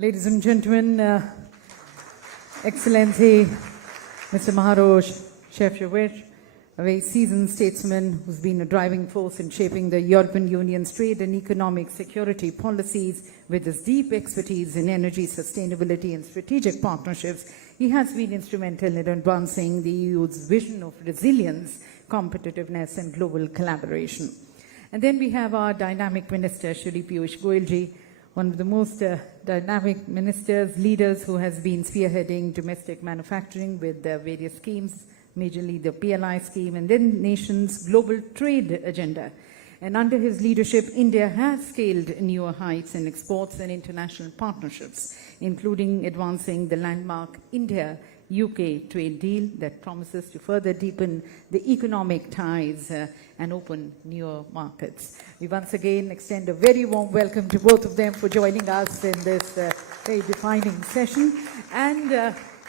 Ladies and gentlemen, Excellency Mr. Maros, Sefcovic, a very seasoned statesman who's been a driving force in shaping the European Union's trade and economic security policies with his deep expertise in energy sustainability and strategic partnerships. He has been instrumental in advancing the EU's vision of resilience, competitiveness and global collaboration. And then we have our dynamic minister, Shri Piyush Goyal, one of the most dynamic ministers, leaders who has been spearheading domestic manufacturing with various schemes, majorly the PLI scheme, and then nation's global trade agenda. And under his leadership, India has scaled newer heights in exports and international partnerships, including advancing the landmark India-UK trade deal that promises to further deepen the economic ties and open newer markets. We once again extend a very warm welcome to both of them for joining us in this very defining session. And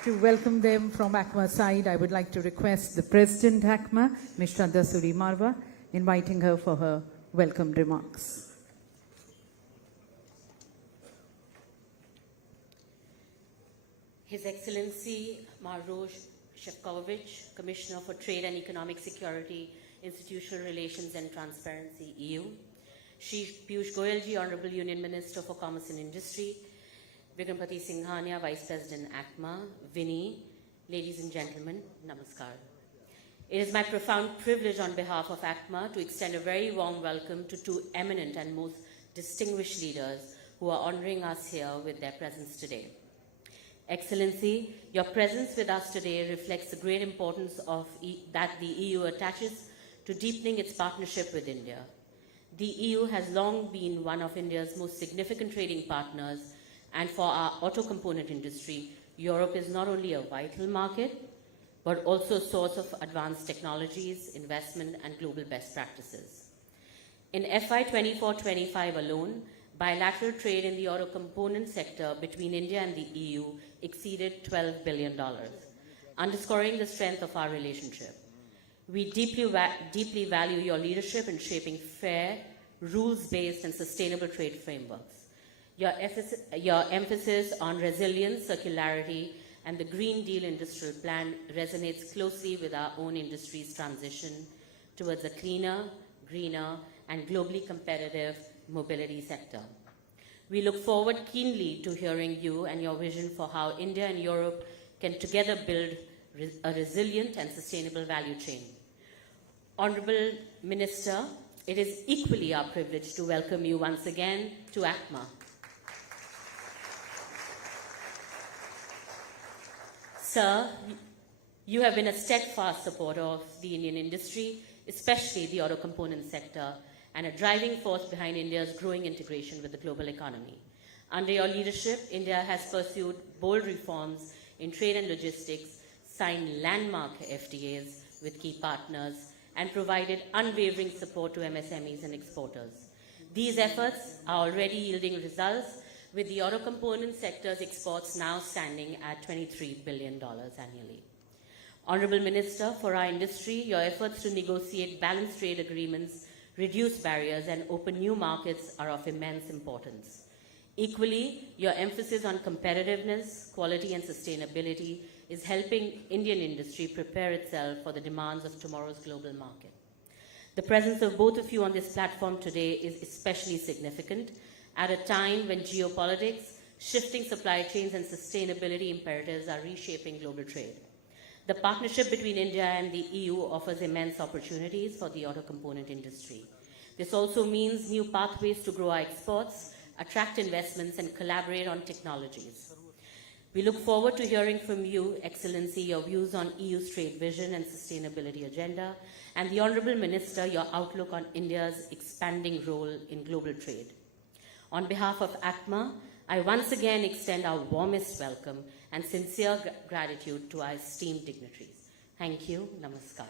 to welcome them from ACMA side, I would like to request the President ACMA, Ms. Shraddha Suri Marwa, inviting her for her welcome remarks. His Excellency Maros Sefcovic, Commissioner for Trade and Economic Security, Institutional Relations and Transparency, EU. Shri Piyush Goyal, Honorable Union Minister for Commerce and Industry. Vikrampati Singhania, Vice President ACMA. Vinny, ladies and gentlemen, namaskar. It is my profound privilege on behalf of ACMA to extend a very warm welcome to two eminent and most distinguished leaders who are honoring us here with their presence today. Excellency, your presence with us today reflects the great importance that the EU attaches to deepening its partnership with India. The EU has long been one of India's most significant trading partners, and for our auto component industry, Europe is not only a vital market, but also a source of advanced technologies, investment, and global best practices. In FY 24-25 alone, bilateral trade in the auto component sector between India and the EU exceeded $12 billion, underscoring the strength of our relationship. We deeply value your leadership in shaping fair, rules-based, and sustainable trade frameworks. Your emphasis on resilience, circularity, and the Green Deal Industrial Plan resonates closely with our own industry's transition towards a cleaner, greener, and globally competitive mobility sector. We look forward keenly to hearing you and your vision for how India and Europe can together build a resilient and sustainable value chain. Honorable Minister, it is equally our privilege to welcome you once again to ACMA. Sir, you have been a steadfast supporter of the Indian industry, especially the auto component sector, and a driving force behind India's growing integration with the global economy. Under your leadership, India has pursued bold reforms in trade and logistics, signed landmark FTAs with key partners, and provided unwavering support to MSMEs and exporters. These efforts are already yielding results, with the auto component sector's exports now standing at $23 billion annually. Honorable Minister, for our industry, your efforts to negotiate balanced trade agreements, reduce barriers, and open new markets are of immense importance. Equally, your emphasis on competitiveness, quality, and sustainability is helping Indian industry prepare itself for the demands of tomorrow's global market. The presence of both of you on this platform today is especially significant at a time when geopolitics, shifting supply chains, and sustainability imperatives are reshaping global trade. The partnership between India and the EU offers immense opportunities for the auto component industry. This also means new pathways to grow our exports, attract investments, and collaborate on technologies. We look forward to hearing from you, Excellency, your views on EU's trade vision and sustainability agenda, and the Honorable Minister, your outlook on India's expanding role in global trade. On behalf of ACMA, I once again extend our warmest welcome and sincere gratitude to our esteemed dignitaries. Thank you. Namaskar.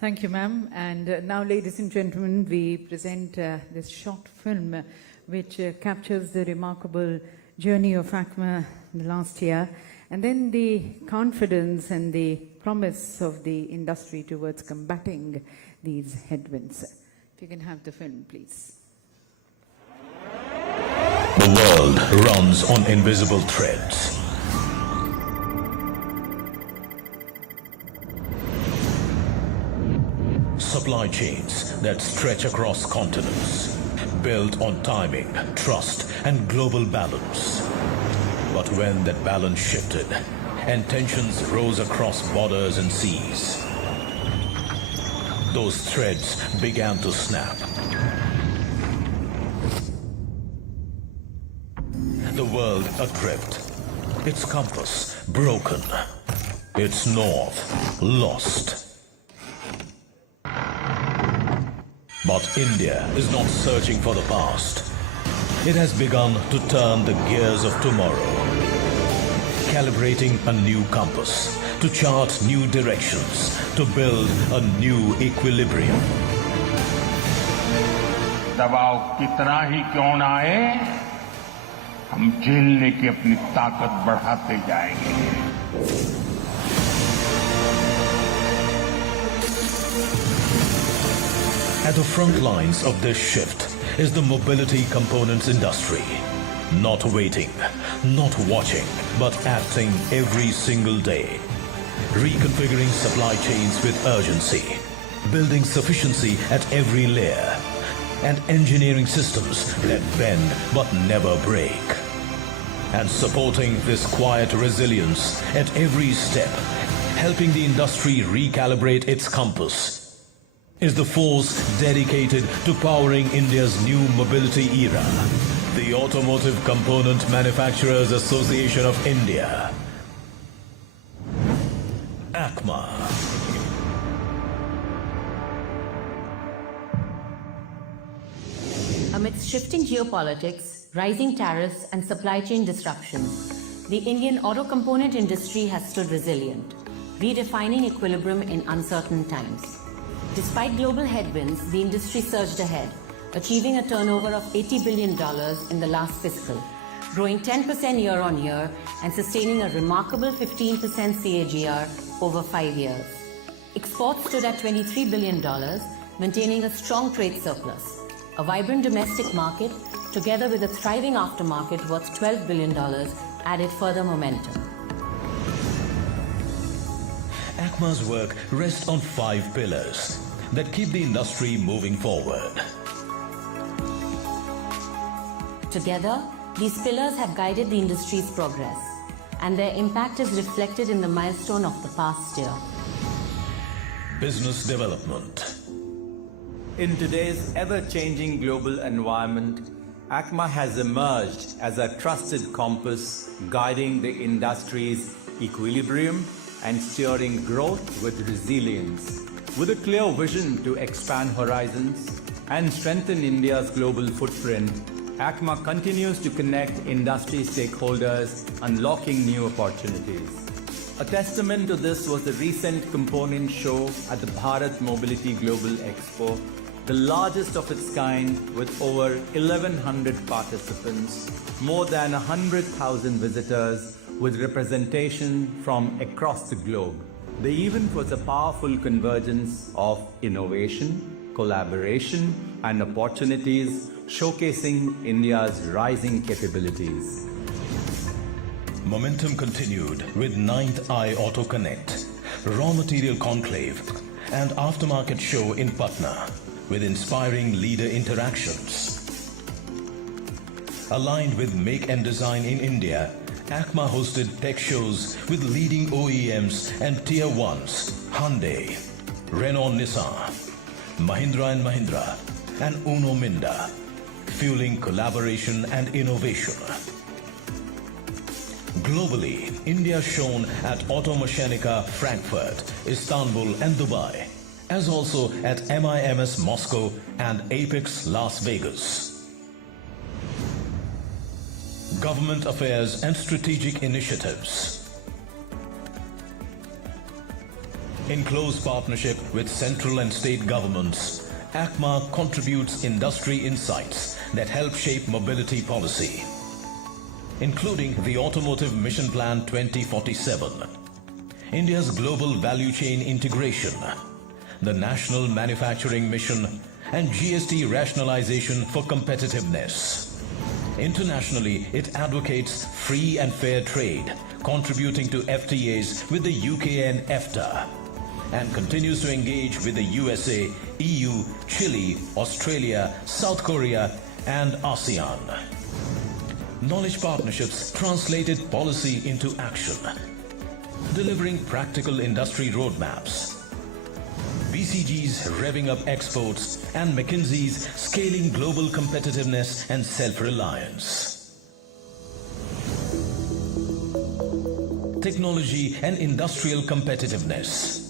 Thank you, ma'am. And now, ladies and gentlemen, we present this short film which captures the remarkable journey of ACMA in the last year, and then the confidence and the promise of the industry towards combating these headwinds. If you can have the film, please. The world runs on invisible threads. Supply chains that stretch across continents, built on timing, trust, and global balance. But when that balance shifted and tensions rose across borders and seas, those threads began to snap. The world adrift, its compass broken, its north lost. But India is not searching for the past. It has begun to turn the gears of tomorrow, calibrating a new compass, to chart new directions, to build a new equilibrium. दबाव कितना ही क्यों ना आए, हम झेलने की अपनी ताकत बढ़ाते जाएंगे। At the front lines of this shift is the mobility components industry. Not waiting, not watching, but acting every single day. Reconfiguring supply chains with urgency, building sufficiency at every layer, and engineering systems that bend but never break. And supporting this quiet resilience at every step, helping the industry recalibrate its compass, is the force dedicated to powering India's new mobility era, the Automotive Component Manufacturers Association of India, ACMA. Amidst shifting geopolitics, rising tariffs, and supply chain disruptions, the Indian auto component industry has stood resilient, redefining equilibrium in uncertain times. Despite global headwinds, the industry surged ahead, achieving a turnover of $80 billion in the last fiscal, growing 10% year-on-year and sustaining a remarkable 15% CAGR over 5 years. Exports stood at $23 billion, maintaining a strong trade surplus. A vibrant domestic market, together with a thriving aftermarket worth $12 billion, added further momentum. ACMA's work rests on 5 pillars that keep the industry moving forward. Together, these pillars have guided the industry's progress, and their impact is reflected in the milestone of the past year. Business development. In today's ever-changing global environment, ACMA has emerged as a trusted compass guiding the industry's equilibrium and steering growth with resilience. With a clear vision to expand horizons and strengthen India's global footprint, ACMA continues to connect industry stakeholders, unlocking new opportunities. A testament to this was the recent component show at the Bharat Mobility Global Expo, the largest of its kind with over 1,100 participants, more than 100,000 visitors with representation from across the globe. The event was a powerful convergence of innovation, collaboration, and opportunities, showcasing India's rising capabilities. Momentum continued with 9th Eye Auto Connect, Raw Material Conclave, and Aftermarket Show in Patna, with inspiring leader interactions. Aligned with Make and Design in India, ACMA hosted tech shows with leading OEMs and Tier 1s, Hyundai, Renault-Nissan, Mahindra & Mahindra, and Uno Minda, fueling collaboration and innovation. Globally, India shone at Automechanika Frankfurt, Istanbul and Dubai, as also at MIMS Moscow and Apex Las Vegas. Government affairs and strategic initiatives. In close partnership with central and state governments, ACMA contributes industry insights that help shape mobility policy, including the Automotive Mission Plan 2047, India's global value chain integration, the National Manufacturing Mission, and GST rationalization for competitiveness. Internationally, it advocates free and fair trade, contributing to FTAs with the UK and EFTA, and continues to engage with the USA, EU, Chile, Australia, South Korea, and ASEAN. Knowledge partnerships translated policy into action, delivering practical industry roadmaps. BCG's revving up exports and McKinsey's scaling global competitiveness and self-reliance. Technology and industrial competitiveness.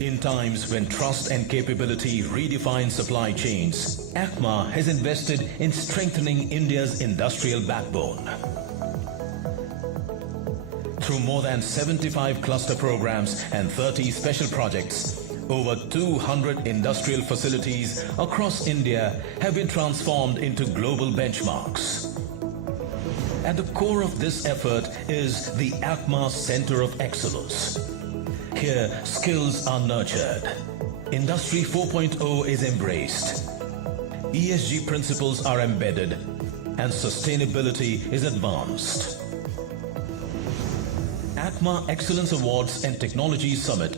In times when trust and capability redefine supply chains, ACMA has invested in strengthening India's industrial backbone. Through more than 75 cluster programs and 30 special projects, over 200 industrial facilities across India have been transformed into global benchmarks. At the core of this effort is the ACMA Center of Excellence. Here, skills are nurtured. Industry 4.0 is embraced. ESG principles are embedded, and sustainability is advanced. ACMA Excellence Awards and Technology Summit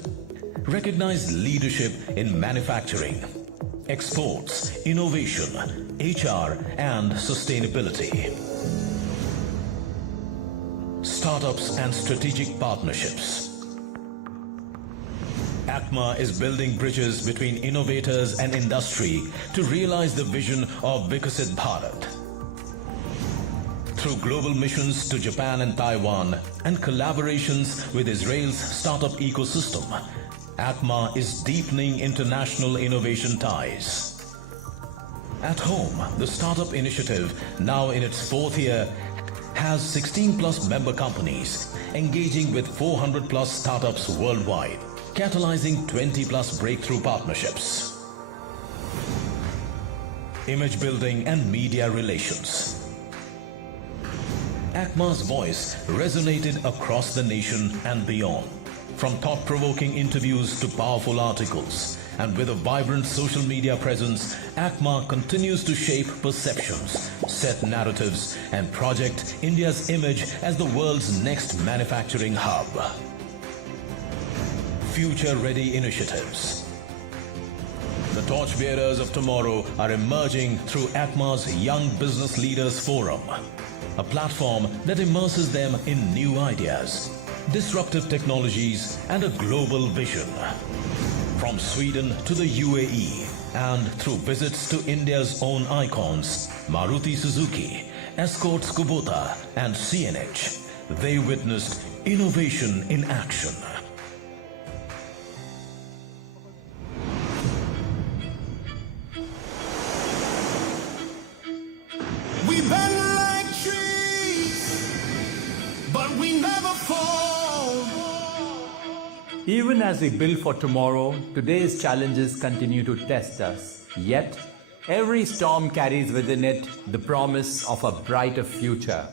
recognize leadership in manufacturing, exports, innovation, HR, and sustainability. Startups and strategic partnerships. ACMA is building bridges between innovators and industry to realize the vision of Vikasit Bharat. Through global missions to Japan and Taiwan and collaborations with Israel's startup ecosystem, ACMA is deepening international innovation ties. At home, the startup initiative, now in its 4th year, has 16 plus member companies engaging with 400 plus startups worldwide, catalyzing 20 plus breakthrough partnerships. Image building and media relations. ACMA's voice resonated across the nation and beyond. From thought-provoking interviews to powerful articles, and with a vibrant social media presence, ACMA continues to shape perceptions, set narratives, and project India's image as the world's next manufacturing hub. Future-ready initiatives. The torchbearers of tomorrow are emerging through ACMA's Young Business Leaders Forum, a platform that immerses them in new ideas, disruptive technologies, and a global vision. From Sweden to the UAE, and through visits to India's own icons, Maruti Suzuki, Escorts Kubota, and CNH, they witnessed innovation in action. We bend like trees, but we never fall. Even as we build for tomorrow, today's challenges continue to test us. Yet, every storm carries within it the promise of a brighter future.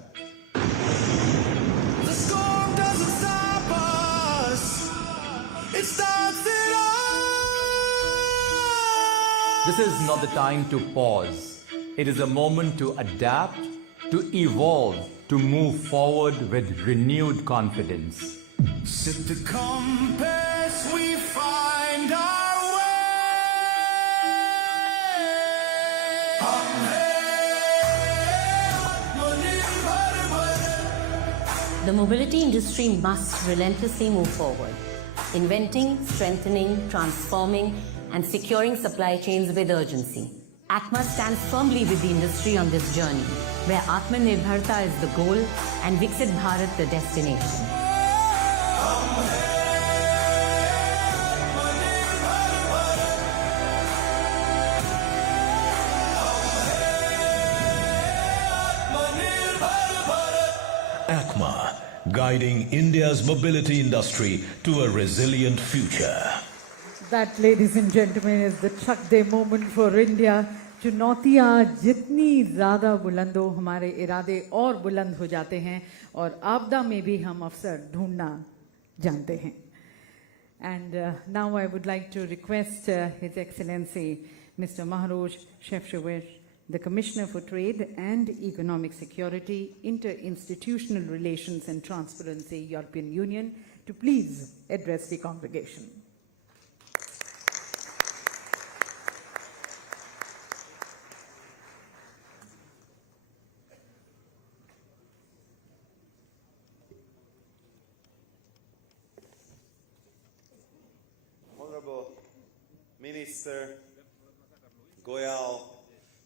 The storm doesn't stop us. It starts it all. This is not the time to pause. It is a moment to adapt, to evolve, to move forward with renewed confidence. Set the compass, we find our way. The mobility industry must relentlessly move forward, inventing, strengthening, transforming, and securing supply chains with urgency. ACMA stands firmly with the industry on this journey, where Atmanirbharta is the goal and Viksit Bharat the destination. ACMA, guiding India's mobility industry to a resilient future. That, ladies and gentlemen, is the Chak Day moment for India. चुनौतियाँ जितनी ज़्यादा बुलंद हो, हमारे इरादे और बुलंद हो जाते हैं और आपदा में भी हम अवसर ढूंढना जानते हैं. And now I would like to request His Excellency Mr. Maros Sefcovic the Commissioner for Trade and Economic Security, Interinstitutional Relations and Transparency, European Union, to please address the congregation. Honorable Minister Goyal,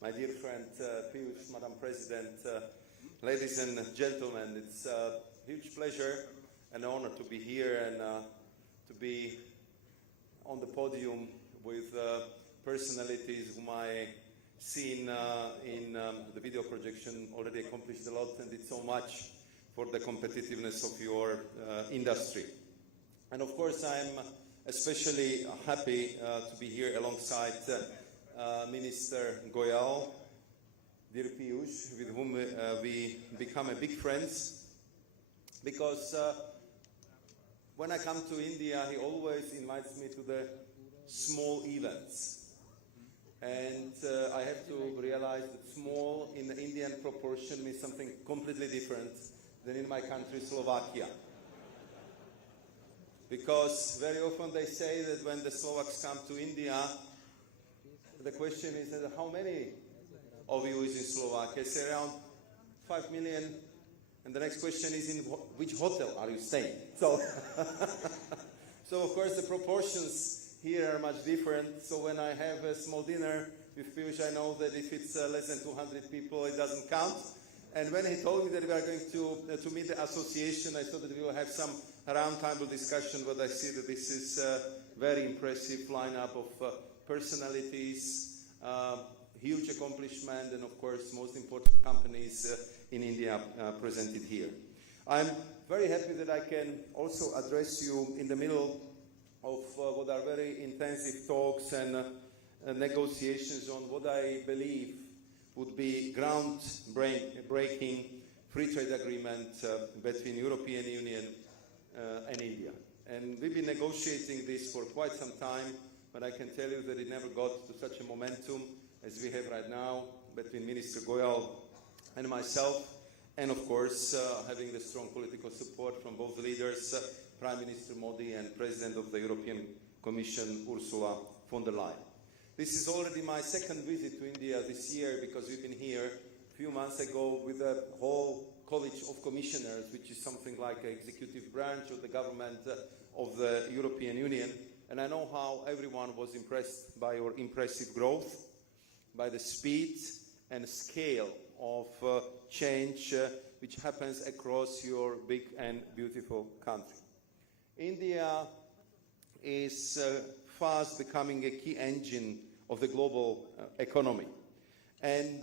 my dear friend Piyush, Madam President, ladies and gentlemen, it's a huge pleasure and honor to be here and to be on the podium with personalities whom I seen in the video projection already accomplished a lot and did so much for the competitiveness of your industry. And of course, I'm especially happy to be here alongside Minister Goyal, dear Piyush, with whom we become a big friends, because when I come to India, he always invites me to the small events. And I have to realize that small in the Indian proportion means something completely different than in my country, Slovakia. Because very often they say that when the Slovaks come to India, the question is how many of you is in Slovakia? I say around 5 million. And the next question is, in which hotel are you staying? So, so of course the proportions here are much different. So when I have a small dinner with Piyush, I know that if it's less than 200 people, it doesn't count. And when he told me that we are going to meet the association, I thought that we will have some round-table discussion, but I see that this is a very impressive lineup of personalities, huge accomplishment, and of course, most important companies in India presented here. I'm very happy that I can also address you in the middle of what are very intensive talks and negotiations on what I believe would be ground-breaking free trade agreement between European Union and India. And we've been negotiating this for quite some time, but I can tell you that it never got to such a momentum as we have right now between Minister Goyal and myself, and of course having the strong political support from both leaders, Prime Minister Modi and President of the European Commission, Ursula von der Leyen. This is already my second visit to India this year, because we've been here a few months ago with the whole College of Commissioners, which is something like an executive branch of the government of the European Union. And I know how everyone was impressed by your impressive growth, by the speed and scale of change which happens across your big and beautiful country. India is fast becoming a key engine of the global economy. And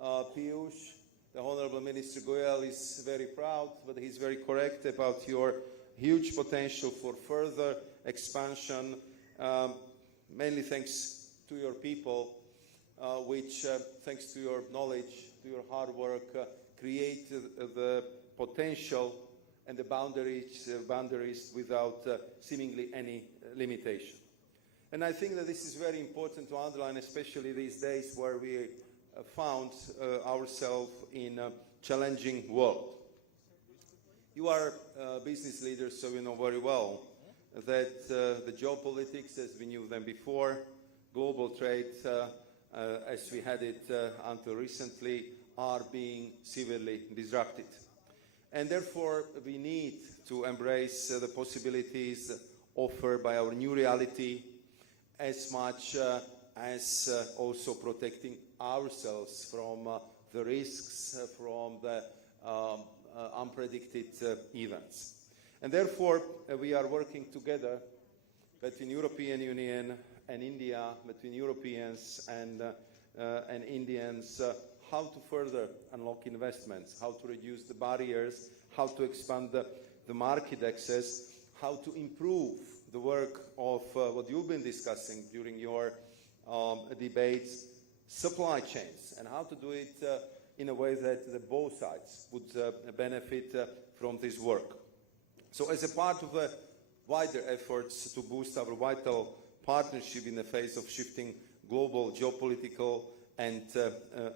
Piyush, the Honorable Minister Goyal, is very proud, but he's very correct about your huge potential for further expansion, mainly thanks to your people, which, thanks to your knowledge, to your hard work, create the potential and the boundaries without seemingly any limitation. And I think that this is very important to underline, especially these days where we found ourselves in a challenging world. You are business leaders, so you know very well that the geopolitics, as we knew them before, global trade, as we had it until recently, are being severely disrupted. And therefore, we need to embrace the possibilities offered by our new reality, as much as also protecting ourselves from the risks, from the unpredicted events. And therefore, we are working together between European Union and India, between Europeans and Indians, how to further unlock investments, how to reduce the barriers, how to expand the market access, how to improve the work of what you've been discussing during your debates, supply chains, and how to do it in a way that both sides would benefit from this work. So as a part of the wider efforts to boost our vital partnership in the face of shifting global geopolitical and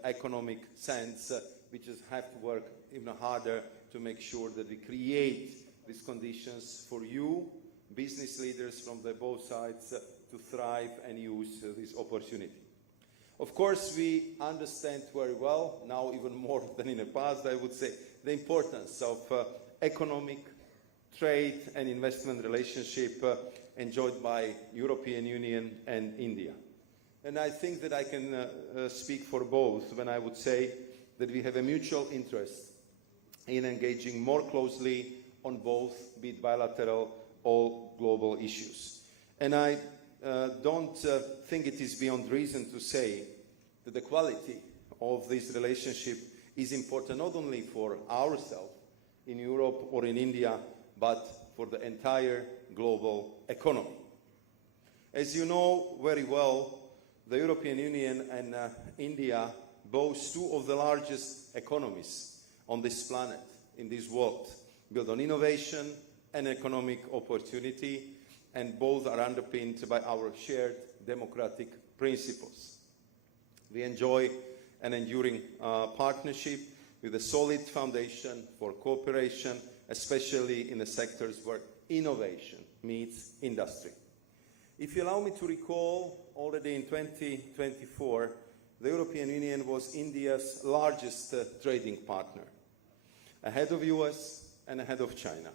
economic sense, we just have to work even harder to make sure that we create these conditions for you, business leaders from both sides, to thrive and use this opportunity. Of course, we understand very well, now even more than in the past, I would say, the importance of economic, trade and investment relationship enjoyed by European Union and India. And I think that I can speak for both when I would say that we have a mutual interest in engaging more closely on both, be it bilateral or global issues. And I don't think it is beyond reason to say that the quality of this relationship is important not only for ourselves in Europe or in India, but for the entire global economy. As you know very well, the European Union and India boast two of the largest economies on this planet, in this world, built on innovation and economic opportunity, and both are underpinned by our shared democratic principles. We enjoy an enduring partnership with a solid foundation for cooperation, especially in the sectors where innovation meets industry. If you allow me to recall, already in 2024, the European Union was India's largest trading partner, ahead of US and ahead of China.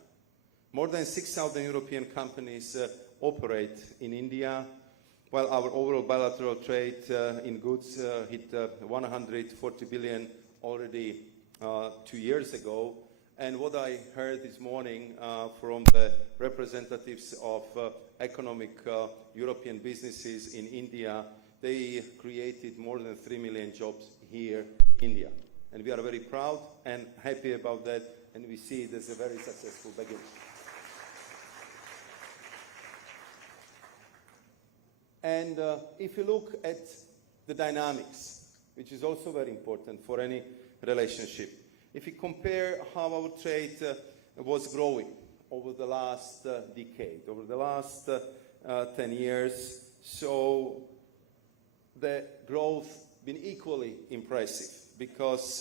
More than 6,000 European companies operate in India, while our overall bilateral trade in goods hit 140 billion already 2 years ago. And what I heard this morning from the representatives of economic European businesses in India, they created more than 3 million jobs here in India. And we are very proud and happy about that, and we see it as a very successful beginning. And if you look at the dynamics, which is also very important for any relationship, if you compare how our trade was growing over the last decade, over the last 10 years, so the growth been equally impressive, because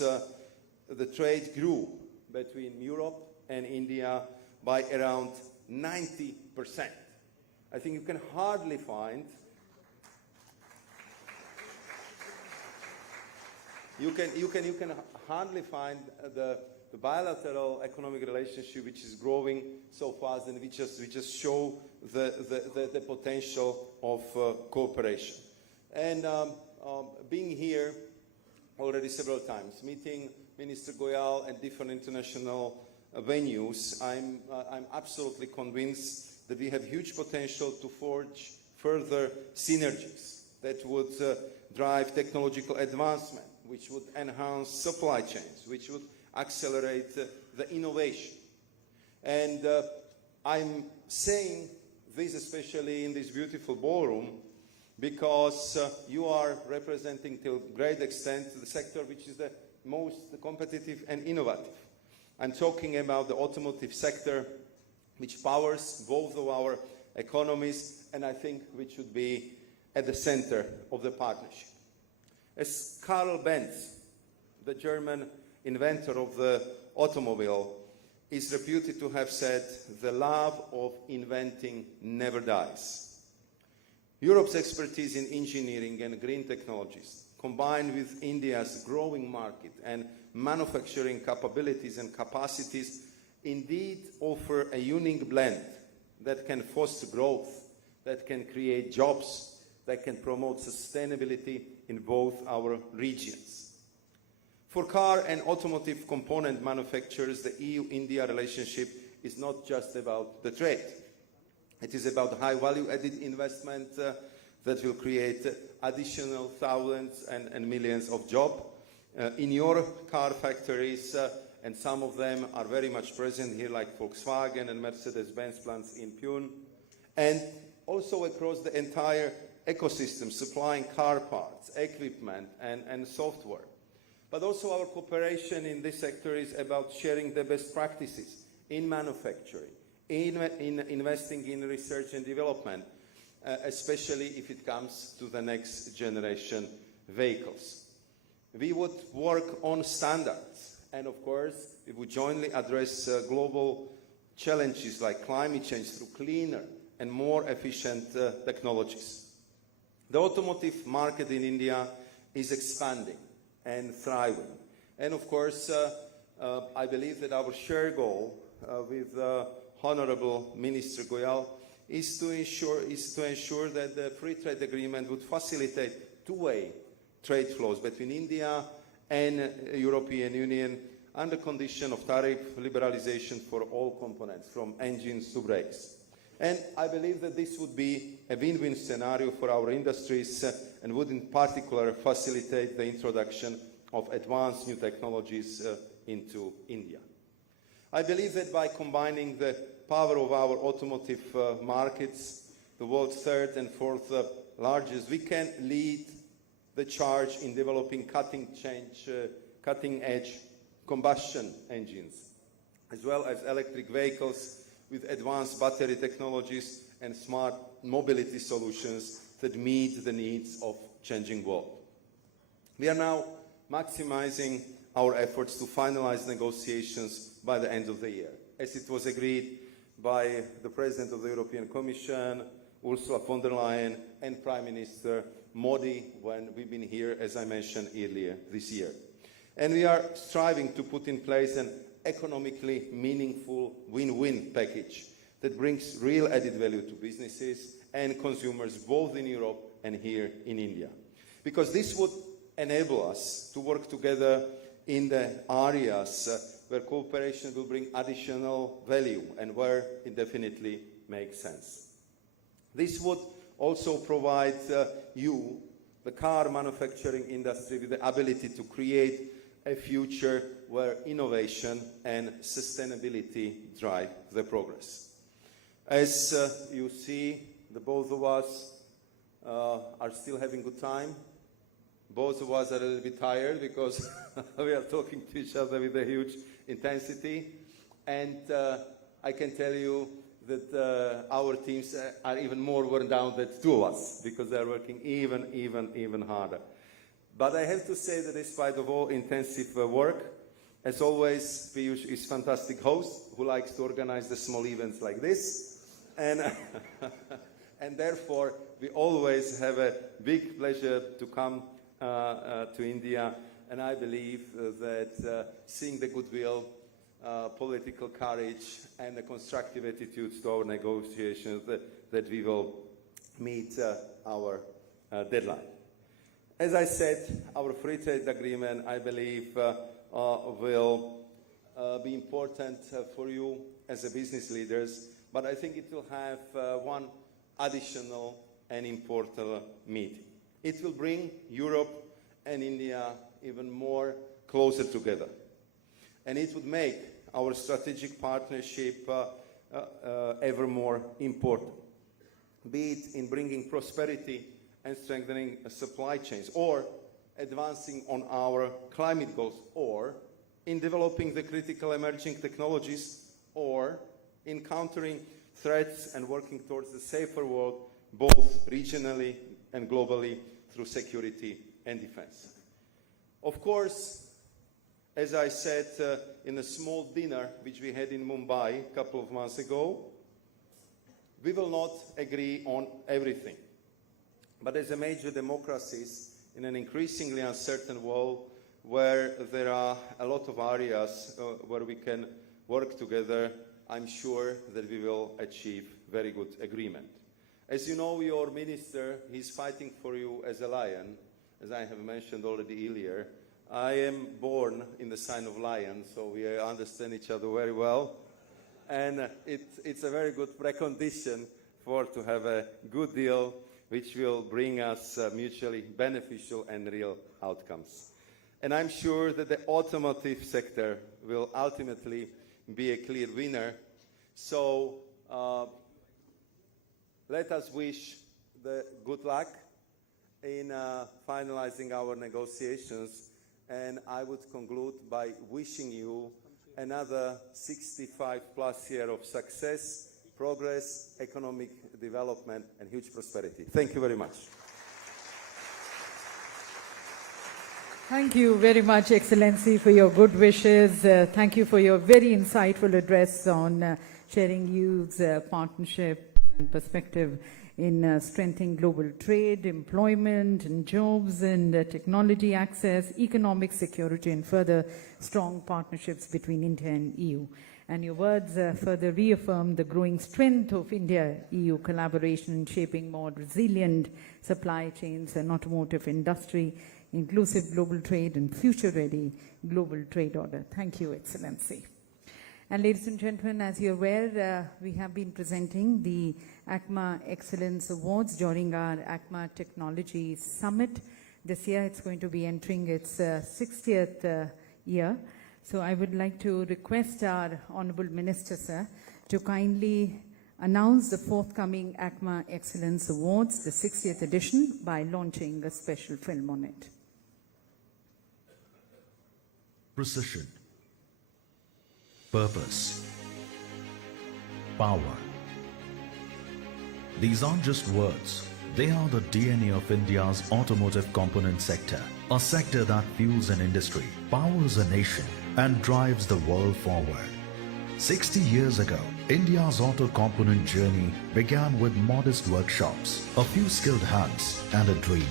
the trade grew between Europe and India by around 90%. I think you can hardly find you can hardly find the bilateral economic relationship which is growing so fast, and we just show the potential of cooperation. And being here already several times, meeting Minister Goyal at different international venues, I'm absolutely convinced that we have huge potential to forge further synergies that would drive technological advancement, which would enhance supply chains, which would accelerate the innovation. And I'm saying this especially in this beautiful ballroom because you are representing to a great extent the sector which is the most competitive and innovative. I'm talking about the automotive sector, which powers both of our economies, and I think which should be at the center of the partnership. As Karl Benz, the German inventor of the automobile, is reputed to have said, "The love of inventing never dies." Europe's expertise in engineering and green technologies, combined with India's growing market and manufacturing capabilities and capacities, indeed offer a unique blend that can foster growth, that can create jobs, that can promote sustainability in both our regions. For car and automotive component manufacturers, the EU-India relationship is not just about the trade. It is about high value-added investment that will create additional thousands and millions of jobs in your car factories, and some of them are very much present here, like Volkswagen and Mercedes-Benz plants in Pune, and also across the entire ecosystem, supplying car parts, equipment, and software. But also our cooperation in this sector is about sharing the best practices in manufacturing, in investing in research and development, especially if it comes to the next generation vehicles. We would work on standards, and of course, we would jointly address global challenges like climate change through cleaner and more efficient technologies. The automotive market in India is expanding and thriving. And of course, I believe that our shared goal with Honorable Minister Goyal is to ensure that the free trade agreement would facilitate two-way trade flows between India and European Union under condition of tariff liberalization for all components, from engines to brakes. And I believe that this would be a win-win scenario for our industries and would in particular facilitate the introduction of advanced new technologies into India. I believe that by combining the power of our automotive markets, the world's third and fourth largest, we can lead the charge in developing cutting-edge combustion engines, as well as electric vehicles with advanced battery technologies and smart mobility solutions that meet the needs of changing world. We are now maximizing our efforts to finalize negotiations by the end of the year, as it was agreed by the President of the European Commission, Ursula von der Leyen, and Prime Minister Modi when we've been here, as I mentioned earlier this year. And we are striving to put in place an economically meaningful win-win package that brings real added value to businesses and consumers both in Europe and here in India. Because this would enable us to work together in the areas where cooperation will bring additional value and where it definitely makes sense. This would also provide you, the car manufacturing industry, with the ability to create a future where innovation and sustainability drive the progress. As you see, the both of us are still having good time. Both of us are a little bit tired because we are talking to each other with a huge intensity. And I can tell you that our teams are even more worn down than two of us because they are working even harder. But I have to say that despite of all intensive work, as always, Piyush is a fantastic host who likes to organize the small events like this. And, and therefore, we always have a big pleasure to come to India. And I believe that seeing the goodwill, political courage, and a constructive attitude to our negotiations, that we will meet our deadline. As I said, our free trade agreement, I believe, will be important for you as a business leaders, but I think it will have one additional and important meeting. It will bring Europe and India even more closer together. And it would make our strategic partnership ever more important, be it in bringing prosperity and strengthening supply chains, or advancing on our climate goals, or in developing the critical emerging technologies, or in countering threats and working towards a safer world, both regionally and globally, through security and defense. Of course, as I said in a small dinner which we had in Mumbai a couple of months ago, we will not agree on everything. But as a major democracies in an increasingly uncertain world where there are a lot of areas where we can work together, I'm sure that we will achieve very good agreement. As you know, your minister, he's fighting for you as a lion, as I have mentioned already earlier. I am born in the sign of lion, so we understand each other very well. And it's a very good precondition to have a good deal which will bring us mutually beneficial and real outcomes. And I'm sure that the automotive sector will ultimately be a clear winner. So let us wish the good luck in finalizing our negotiations. And I would conclude by wishing you another 65+ years of success, progress, economic development, and huge prosperity. Thank you very much. Thank you very much, Excellency, for your good wishes. Thank you for your very insightful address on sharing youth's partnership and perspective in strengthening global trade, employment and jobs and technology access, economic security and further strong partnerships between India and EU. And your words further reaffirm the growing strength of India-EU collaboration in shaping more resilient supply chains and automotive industry, inclusive global trade and future-ready global trade order. Thank you, Excellency. And ladies and gentlemen, as you're aware, we have been presenting the ACMA Excellence Awards during our ACMA Technology Summit. This year it's going to be entering its 60th year. So I would like to request our Honorable Minister, sir, to kindly announce the forthcoming ACMA Excellence Awards, the 60th edition, by launching a special film on it. Precision, purpose, power. These aren't just words. They are the DNA of India's automotive component sector, a sector that fuels an industry, powers a nation, and drives the world forward. 60 years ago, India's auto component journey began with modest workshops, a few skilled hands, and a dream.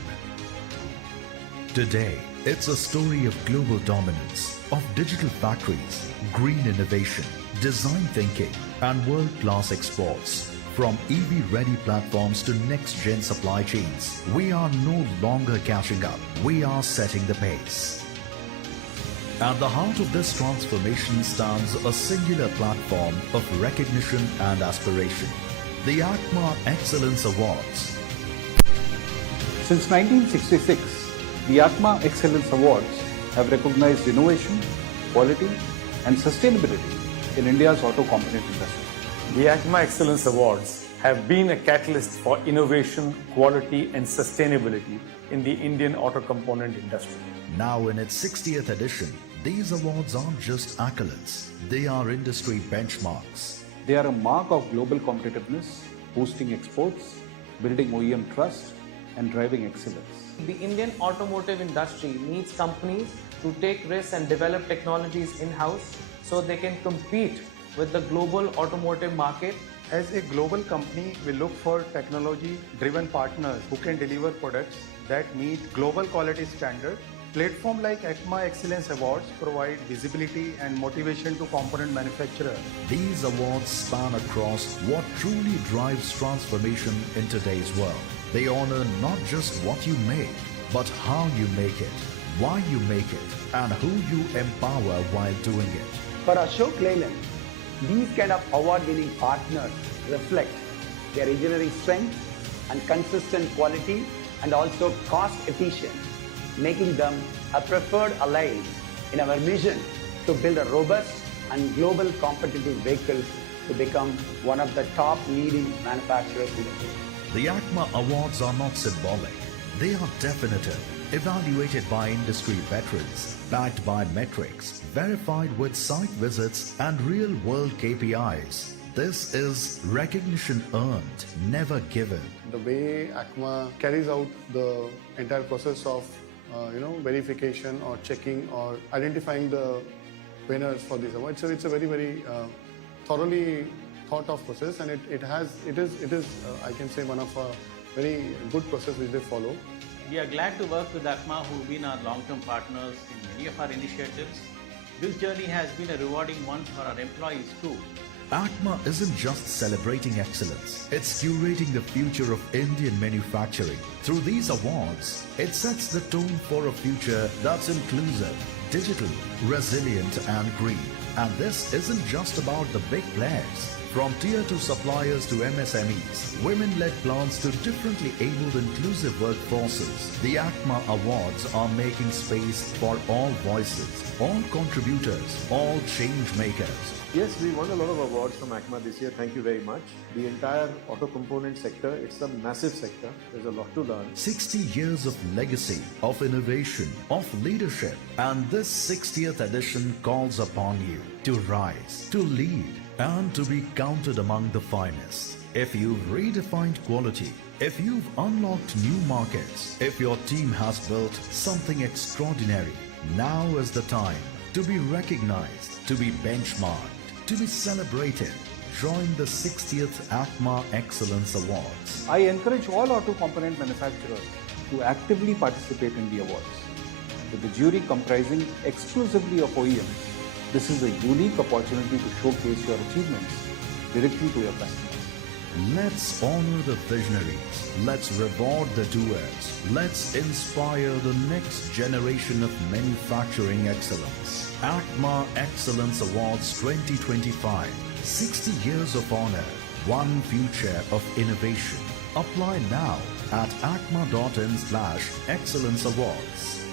Today, it's a story of global dominance, of digital factories, green innovation, design thinking, and world-class exports. From EV-ready platforms to next-gen supply chains, we are no longer catching up. We are setting the pace. At the heart of this transformation stands a singular platform of recognition and aspiration, the ACMA Excellence Awards. Since 1966, the ACMA Excellence Awards have recognized innovation, quality and sustainability in India's auto component industry. The ACMA Excellence Awards have been a catalyst for innovation, quality and sustainability in the Indian auto component industry. Now in its 60th edition, these awards aren't just accolades, they are industry benchmarks. They are a mark of global competitiveness, boosting exports, building OEM trust and driving excellence. The Indian automotive industry needs companies to take risks and develop technologies in-house so they can compete with the global automotive market. As a global company, we look for technology-driven partners who can deliver products that meet global quality standards. Platforms like ACMA Excellence Awards provide visibility and motivation to component manufacturers. These awards span across what truly drives transformation in today's world. They honor not just what you make, but how you make it, why you make it, and who you empower while doing it. For Ashok Leyland, these kind of award-winning partners reflect their engineering strength and consistent quality and also cost efficient, making them a preferred ally in our mission to build a robust and global competitive vehicle to become one of the top leading manufacturers in the world. The ACMA Awards are not symbolic, they are definitive, evaluated by industry veterans, backed by metrics, verified with site visits and real-world KPIs. This is recognition earned, never given. The way ACMA carries out the entire process of verification or checking or identifying the winners for these awards. So it's a very, very thoroughly thought of process, and it is I can say one of a very good process which they follow. We are glad to work with ACMA, who've been our long-term partners in many of our initiatives. This journey has been a rewarding one for our employees too. ACMA isn't just celebrating excellence, it's curating the future of Indian manufacturing. Through these awards, it sets the tone for a future that's inclusive, digital, resilient and green. And this isn't just about the big players. From Tier 2 suppliers to MSMEs, women-led plants to differently abled inclusive workforces, the ACMA Awards are making space for all voices, all contributors, all change makers. Yes, we won a lot of awards from ACMA this year. Thank you very much. The entire auto component sector, it's a massive sector. There's a lot to learn. 60 years of legacy, of innovation, of leadership. And this 60th edition calls upon you to rise, to lead, and to be counted among the finest. if you've redefined quality, if you've unlocked new markets, if your team has built something extraordinary, now is the time to be recognized, to be benchmarked, to be celebrated. Join the 60th ACMA Excellence Awards. I encourage all auto component manufacturers to actively participate in the awards. With the jury comprising exclusively of OEMs, this is a unique opportunity to showcase your achievements directly to your customers. Let's honor the visionaries. Let's reward the doers. Let's inspire the next generation of manufacturing excellence. ACMA Excellence Awards 2025. 60 years of honor, one future of innovation. Apply now at acma.in/excellence awards.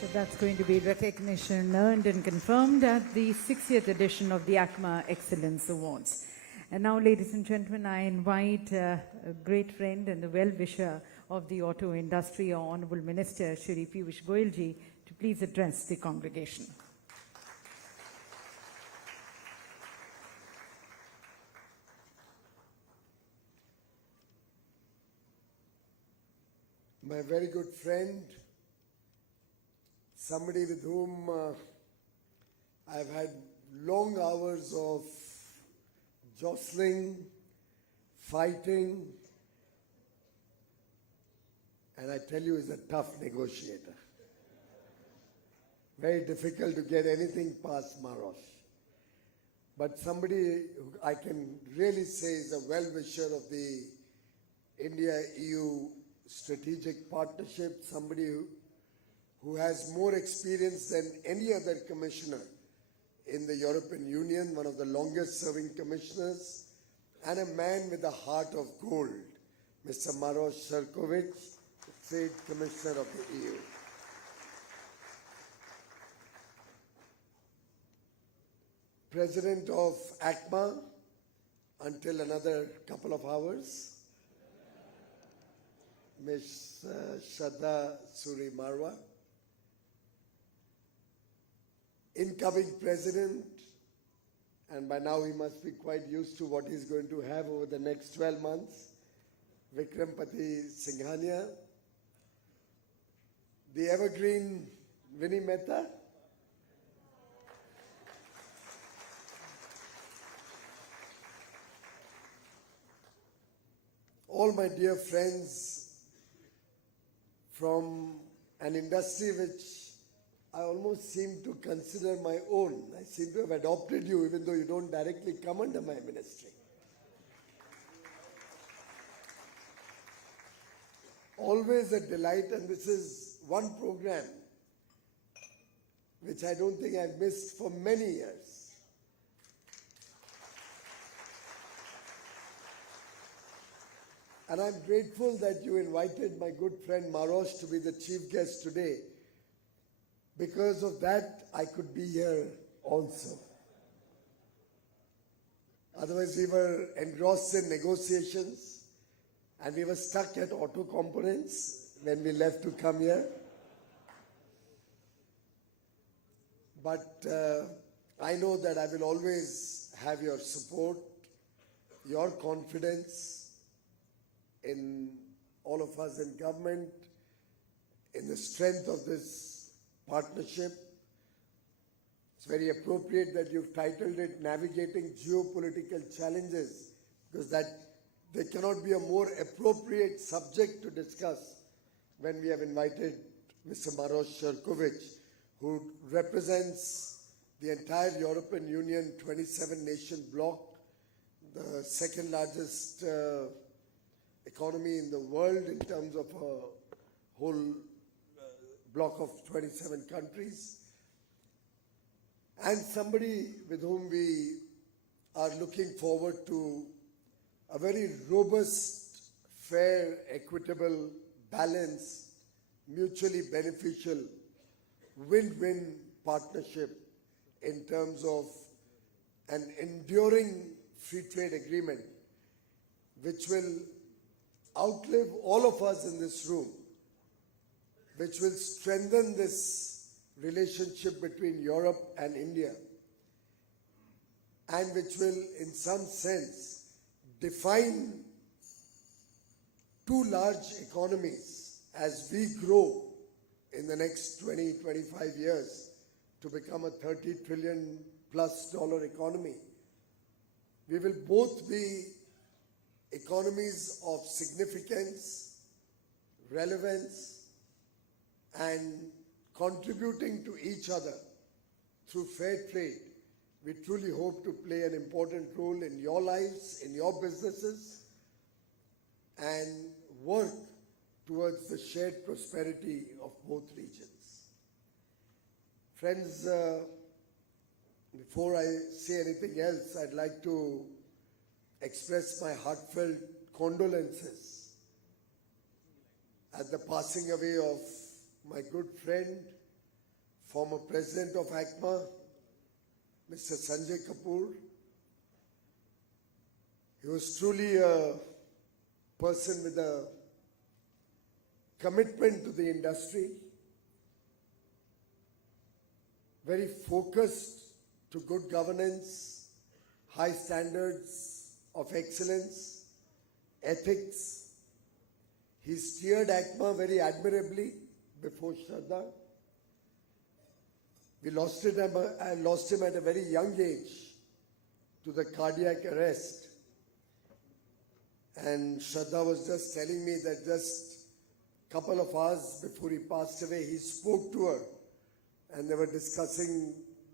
So that's going to be recognition earned and confirmed at the 60th edition of the ACMA Excellence Awards. And now, ladies and gentlemen, I invite a great friend and the well-wisher of the auto industry, our Honorable Minister, Shri Piyush Goyal ji, to please address the congregation. My very good friend, somebody with whom I've had long hours of jostling, fighting, and I tell you, he's a tough negotiator. Very difficult to get anything past Maros. But somebody who I can really say is a well-wisher of the India-EU strategic partnership, somebody who has more experience than any other commissioner in the European Union, one of the longest serving commissioners, and a man with a heart of gold, Mr. Maros, Sefcovic, Trade Commissioner of the EU. President of ACMA until another couple of hours, Ms. Shraddha Suri Marwa, incoming president, and by now he must be quite used to what he's going to have over the next 12 months, Vikrampati Singhania, the evergreen Vinny Mehta, all my dear friends from an industry which I almost seem to consider my own. I seem to have adopted you even though you don't directly come under my ministry. Always a delight, and this is one program which I don't think I've missed for many years. And I'm grateful that you invited my good friend Maros to be the chief guest today. Because of that, I could be here also. Otherwise, we were engrossed in negotiations and we were stuck at auto components when we left to come here. But I know that I will always have your support, your confidence in all of us in government, in the strength of this partnership. It's very appropriate that you've titled it Navigating Geopolitical Challenges, because that there cannot be a more appropriate subject to discuss when we have invited Mr. Maros Sefcovic, who represents the entire European Union 27-nation bloc, the second largest economy in the world in terms of a whole bloc of 27 countries, and somebody with whom we are looking forward to a very robust, fair, equitable, balanced, mutually beneficial, win-win partnership in terms of an enduring free trade agreement which will outlive all of us in this room, which will strengthen this relationship between Europe and India. and which will, in some sense, define two large economies as we grow in the next 20-25 years to become a $30 trillion plus economy. We will both be economies of significance, relevance, and contributing to each other through fair trade. We truly hope to play an important role in your lives, in your businesses, and work towards the shared prosperity of both regions. Friends, before I say anything else, I'd like to express my heartfelt condolences at the passing away of my good friend, former president of ACMA, Mr. Sanjay Kapoor. He was truly a person with a commitment to the industry, very focused to good governance, high standards of excellence, ethics. He steered ACMA very admirably before Shraddha. I lost him at a very young age to the cardiac arrest. And Shraddha was just telling me that just a couple of hours before he passed away, he spoke to her and they were discussing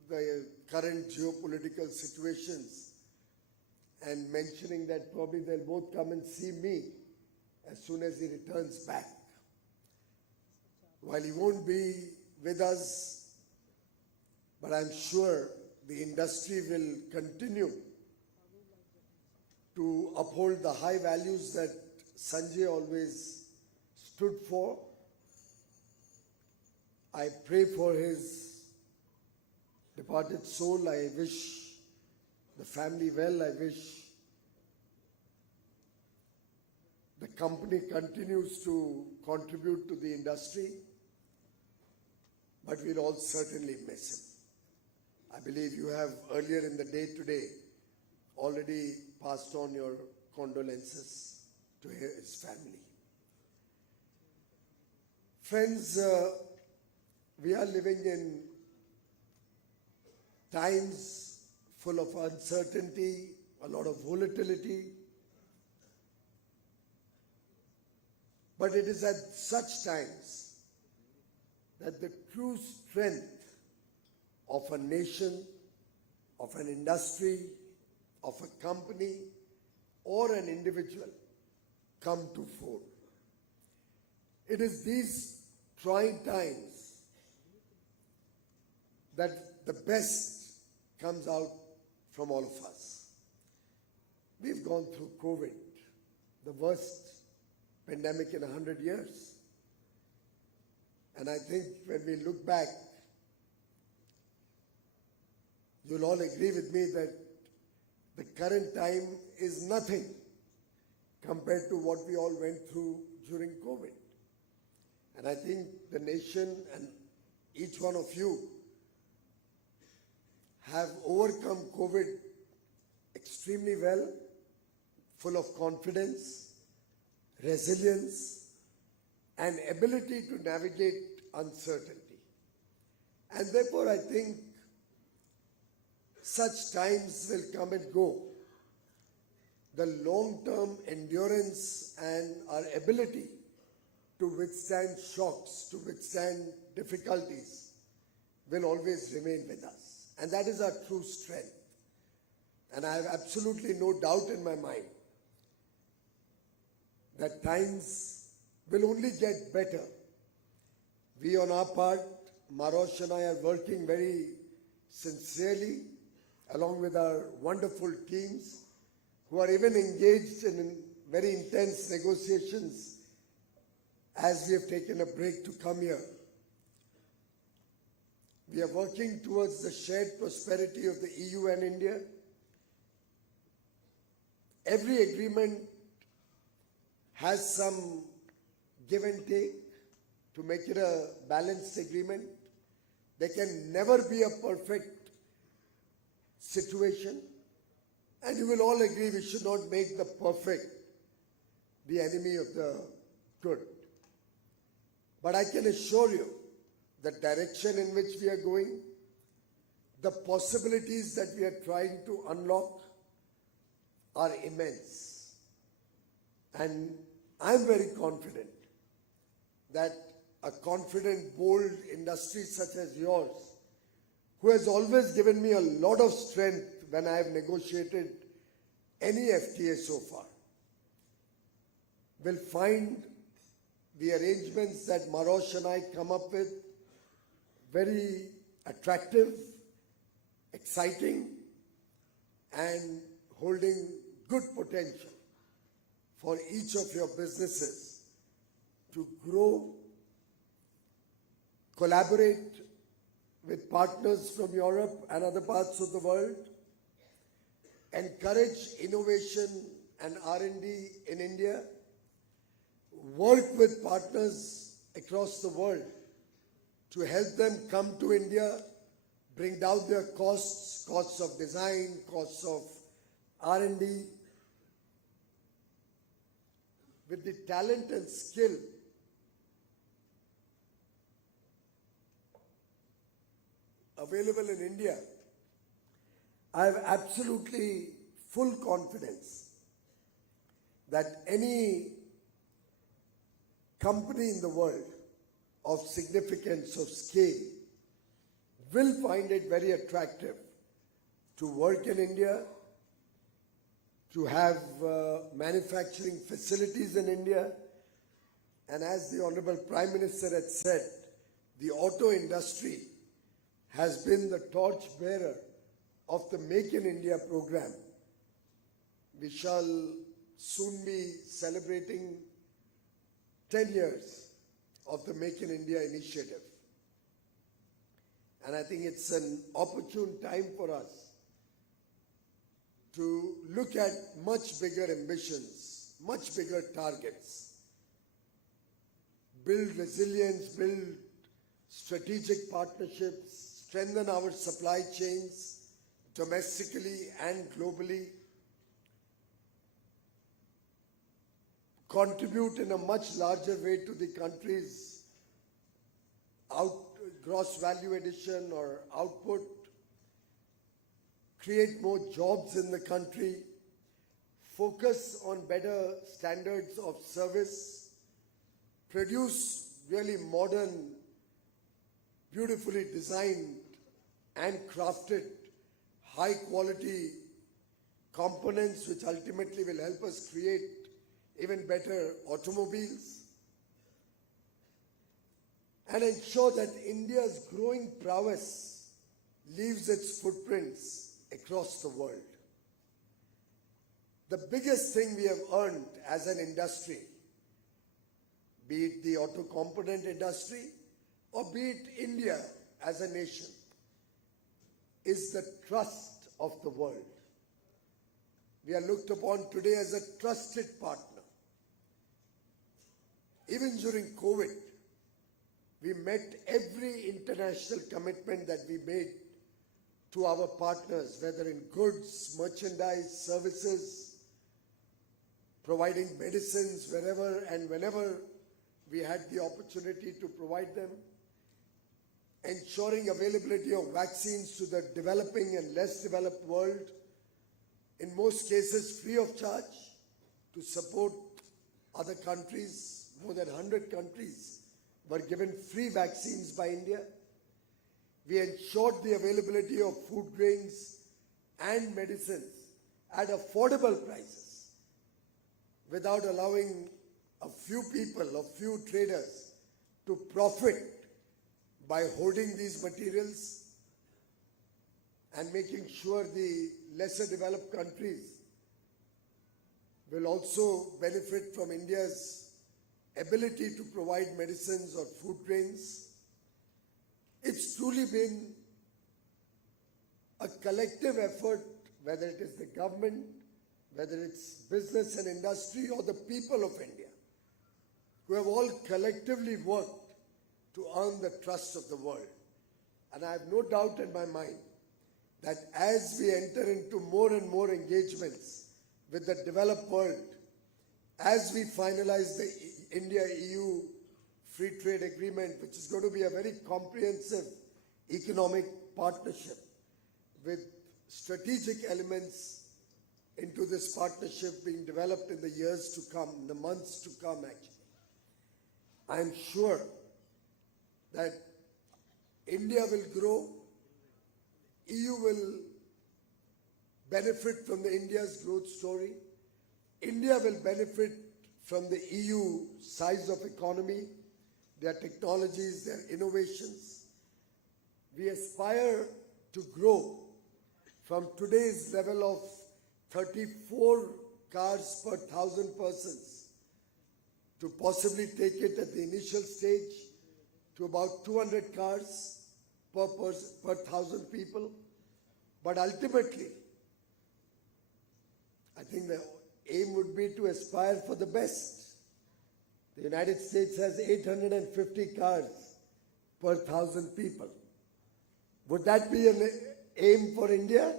the current geopolitical situations and mentioning that probably they'll both come and see me as soon as he returns back. While he won't be with us, but I'm sure the industry will continue to uphold the high values that Sanjay always stood for. I pray for his departed soul. I wish the family well. I wish the company continues to contribute to the industry, but we'll all certainly miss him. I believe you have earlier in the day today already passed on your condolences to his family. Friends, we are living in times full of uncertainty, a lot of volatility. But it is at such times that the true strength of a nation, of an industry, of a company, or an individual come to fore. It is these trying times that the best comes out from all of us. We've gone through COVID, the worst pandemic in 100 years. And I think when we look back, you'll all agree with me that the current time is nothing compared to what we all went through during COVID. And I think the nation and each one of you have overcome COVID extremely well, full of confidence, resilience, and ability to navigate uncertainty. And therefore, I think such times will come and go. The long-term endurance and our ability to withstand shocks, to withstand difficulties, will always remain with us. And that is our true strength. And I have absolutely no doubt in my mind that times will only get better. We on our part, Maros and I are working very sincerely along with our wonderful teams who are even engaged in very intense negotiations as we have taken a break to come here. We are working towards the shared prosperity of the EU and India. Every agreement has some give and take to make it a balanced agreement. There can never be a perfect situation, And you will all agree we should not make the perfect the enemy of the good. But I can assure you the direction in which we are going, the possibilities that we are trying to unlock are immense. And I'm very confident that a confident, bold industry such as yours, who has always given me a lot of strength when I have negotiated any FTA so far, will find the arrangements that Maros and I come up with very attractive, exciting, and holding good potential for each of your businesses to grow, collaborate with partners from Europe and other parts of the world, encourage innovation and R&D in India, work with partners across the world to help them come to India, bring down their costs of design, costs of R&D, with the talent and skill available in India. I have absolutely full confidence that any company in the world of significance, of scale, will find it very attractive to work in India, to have manufacturing facilities in India, and as the Honorable Prime Minister had said, the auto industry has been the torch bearer of the Make in India program. We shall soon be celebrating 10 years of the Make in India initiative. And I think it's an opportune time for us to look at much bigger ambitions, much bigger targets, build resilience, build strategic partnerships, strengthen our supply chains domestically and globally, contribute in a much larger way to the country's gross value addition or output, create more jobs in the country, focus on better standards of service, produce really modern, beautifully designed and crafted, high quality components which ultimately will help us create even better automobiles, and ensure that India's growing prowess leaves its footprints across the world. The biggest thing we have earned as an industry, be it the auto component industry or be it India as a nation, is the trust of the world. We are looked upon today as a trusted partner. Even during COVID, we met every international commitment that we made to our partners, whether in goods, merchandise, services, providing medicines wherever and whenever we had the opportunity to provide them, ensuring availability of vaccines to the developing and less developed world, in most cases free of charge, to support other countries. More than 100 countries were given free vaccines by India. We ensured the availability of food grains and medicines at affordable prices without allowing a few people, a few traders to profit by holding these materials and making sure the lesser developed countries will also benefit from India's ability to provide medicines or food grains. It's truly been a collective effort, whether it is the government, whether it's business and industry or the people of India, who have all collectively worked to earn the trust of the world. And I have no doubt in my mind that as we enter into more and more engagements with the developed world, as we finalize the India-EU Free Trade Agreement, which is going to be a very comprehensive economic partnership with strategic elements into this partnership being developed in the years to come, in the months to come actually. I am sure that India will grow, EU will benefit from the India's growth story, India will benefit from the EU size of economy, their technologies, their innovations. We aspire to grow from today's level of 34 cars per 1,000 persons to possibly take it at the initial stage to about 200 cars per 1,000 people. But ultimately, I think the aim would be to aspire for the best. The United States has 850 cars per 1,000 people. Would that be an aim for India?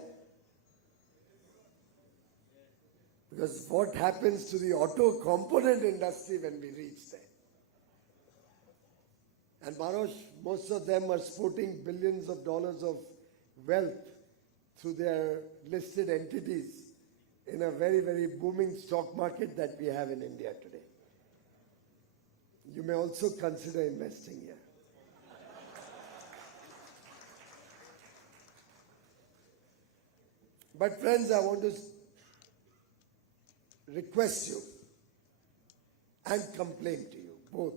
Because what happens to the auto component industry when we reach there? And Maros, most of them are sporting billions of dollars of wealth through their listed entities in a very, very booming stock market that we have in India today. You may also consider investing here. But friends, I want to request you and complain to you both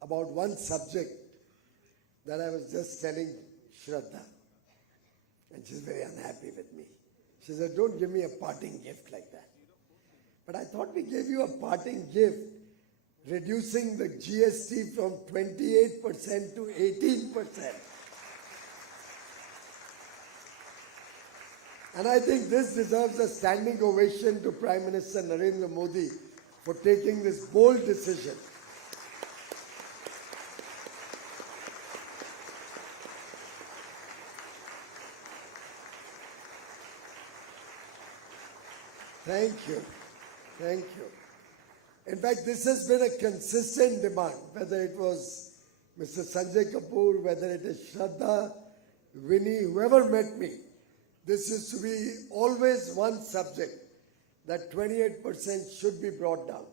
about one subject that I was just telling Shraddha, and she's very unhappy with me. She said, don't give me a parting gift like that. But I thought we gave you a parting gift, reducing the GST from 28% to 18%. And I think this deserves a standing ovation to Prime Minister Narendra Modi for taking this bold decision. Thank you. Thank you. In fact, this has been a consistent demand, whether it was Mr. Sanjay Kapoor, whether it is Shraddha, Winnie, whoever met me. This used to be always one subject, that 28% should be brought down.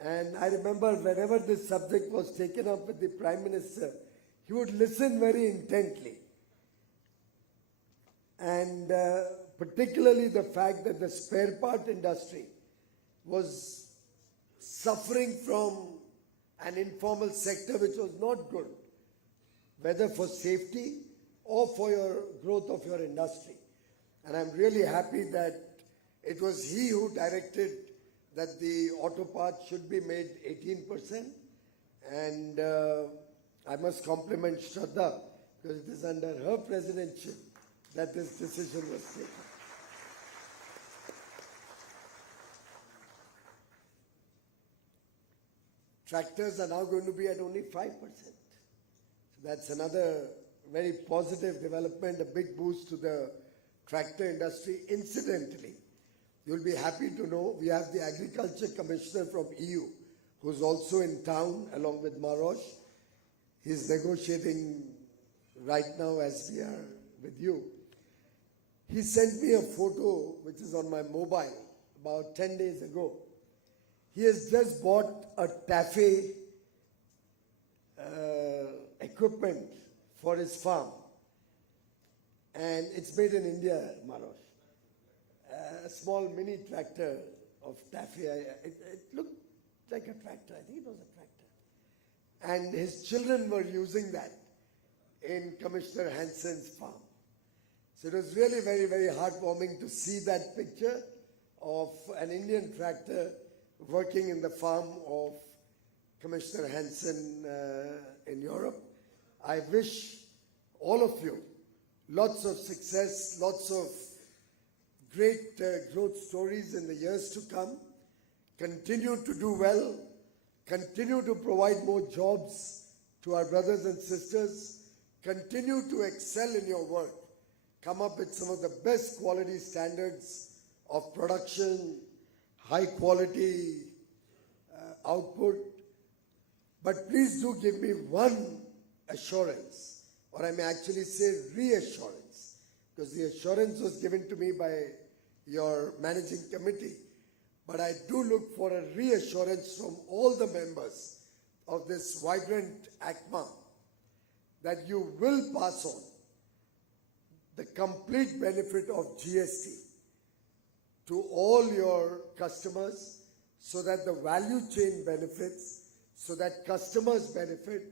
And I remember whenever this subject was taken up with the Prime Minister, he would listen very intently. And particularly the fact that the spare part industry was suffering from an informal sector which was not good, whether for safety or for your growth of your industry. And I'm really happy that it was he who directed that the auto parts should be made 18%. And I must compliment Shraddha, because it is under her presidency that this decision was taken. Tractors are now going to be at only 5%. So that's another very positive development, a big boost to the tractor industry. Incidentally, you'll be happy to know we have the Agriculture Commissioner from EU who's also in town along with Maros. He's negotiating right now as we are with you. He sent me a photo which is on my mobile about 10 days ago. He has just bought a taffy equipment for his farm. And it's made in India, Maros. A small mini tractor of taffy. It looked like a tractor. I think it was a tractor. And his children were using that in Commissioner Hansen's farm. So it was really very, very heartwarming to see that picture of an Indian tractor working in the farm of Commissioner Hansen in Europe. I wish all of you lots of success, lots of great growth stories in the years to come. Continue to do well. Continue to provide more jobs to our brothers and sisters. Continue to excel in your work. come up with some of the best quality standards of production, high quality output. But please do give me one assurance, or I may actually say reassurance, because the assurance was given to me by your managing committee. But I do look for a reassurance from all the members of this vibrant ACMA that you will pass on the complete benefit of GST to all your customers, so that the value chain benefits, so that customers benefit,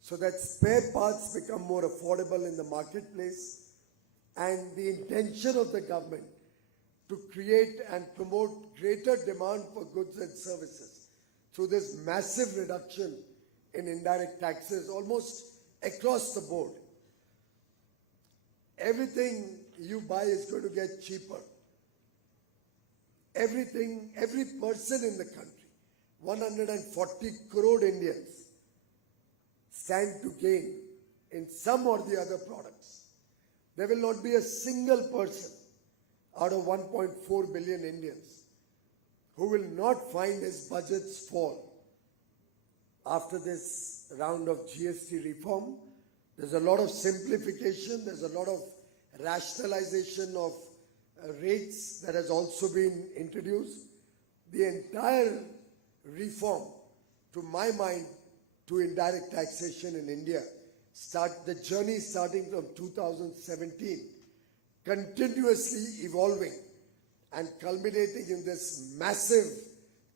so that spare parts become more affordable in the marketplace, and the intention of the government to create and promote greater demand for goods and services through this massive reduction in indirect taxes almost across the board. Everything you buy is going to get cheaper. Everything, every person in the country, 140 crore Indians stand to gain in some or the other products. There will not be a single person out of 1.4 billion Indians who will not find his budgets fall. After this round of GST reform, there's a lot of simplification, there's a lot of rationalization of rates that has also been introduced. The entire reform, to my mind, to indirect taxation in India, the journey starting from 2017, continuously evolving and culminating in this massive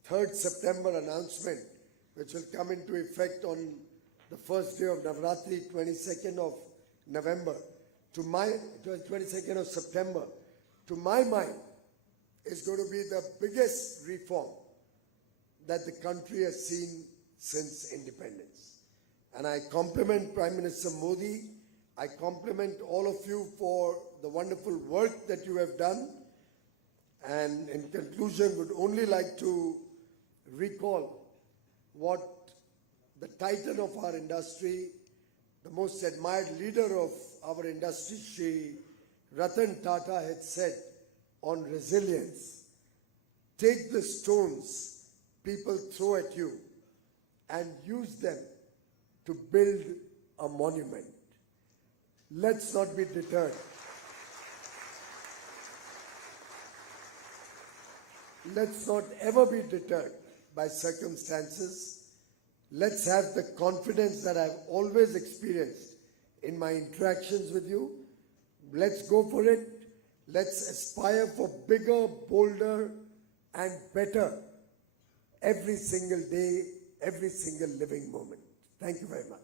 3rd September announcement, which will come into effect on the first day of Navratri, 22nd of November, 22nd of September, to my mind, is going to be the biggest reform that the country has seen since independence. And I compliment Prime Minister Modi, I compliment all of you for the wonderful work that you have done. And in conclusion, would only like to recall what the titan of our industry, the most admired leader of our industry, Shri Ratan Tata, had said on resilience. Take the stones people throw at you and use them to build a monument. Let's not be deterred. Let's not ever be deterred by circumstances. Let's have the confidence that I've always experienced in my interactions with you. Let's go for it. Let's aspire for bigger, bolder, and better every single day, every single living moment. Thank you very much.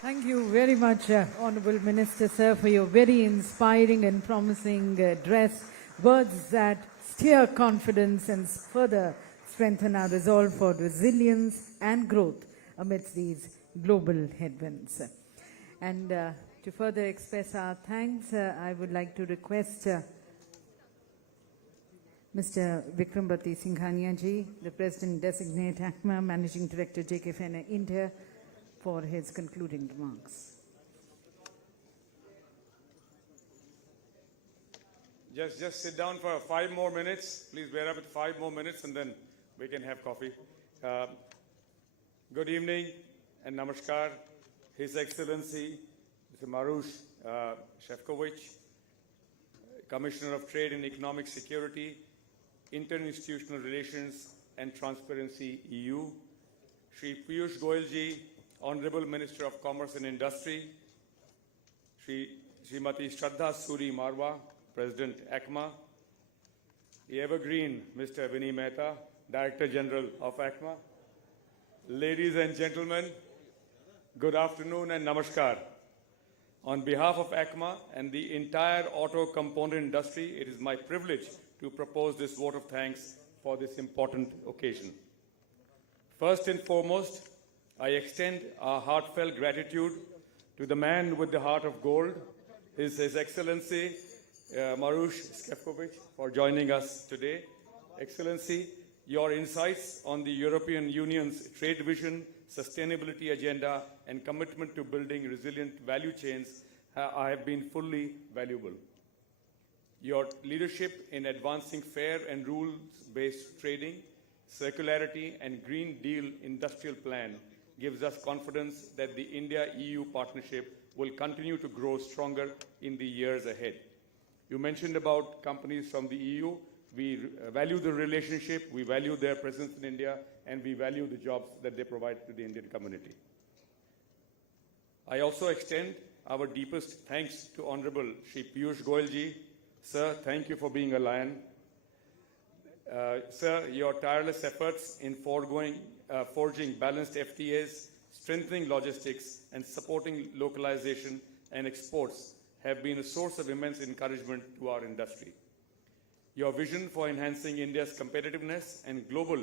Thank you very much, Honourable Minister, sir, for your very inspiring and promising address. Words that steer confidence and further strengthen our resolve for resilience and growth amidst these global headwinds. And to further express our thanks, I would like to request Mr. Vikrambati Singhania ji, the President-designate ACMA, Managing Director, JK Fenner, India, for his concluding remarks. Just sit down for 5 more minutes. Please bear up with 5 more minutes and then we can have coffee. Good evening and namaskar. His Excellency, Mr. Maros Sefcovic, Commissioner of Trade and Economic Security, Interinstitutional Relations and Transparency, EU, Shri Piyush Goyal ji, Honorable Minister of Commerce and Industry, Srimati Shraddha Suri Marwa, President ACMA, the Evergreen Mr. Vinny Mehta, Director General of ACMA, ladies and gentlemen, good afternoon and namaskar. On behalf of ACMA and the entire auto component industry, it is my privilege to propose this vote of thanks for this important occasion. First and foremost, I extend our heartfelt gratitude to the man with the heart of gold, His Excellency Maros Sefcovic, for joining us today. Excellency, your insights on the European Union's trade vision sustainability agenda, and commitment to building resilient value chains have been fully valuable. Your leadership in advancing fair and rules-based trading, circularity, and Green Deal industrial plan gives us confidence that the India-EU partnership will continue to grow stronger in the years ahead. You mentioned about companies from the EU. We value the relationship, we value their presence in India, and we value the jobs that they provide to the Indian community. I also extend our deepest thanks to Honorable Shri Piyush Goyal ji. Sir, thank you for being a lion. Sir, your tireless efforts in forging balanced FTAs, strengthening logistics, and supporting localization and exports have been a source of immense encouragement to our industry. Your vision for enhancing India's competitiveness and global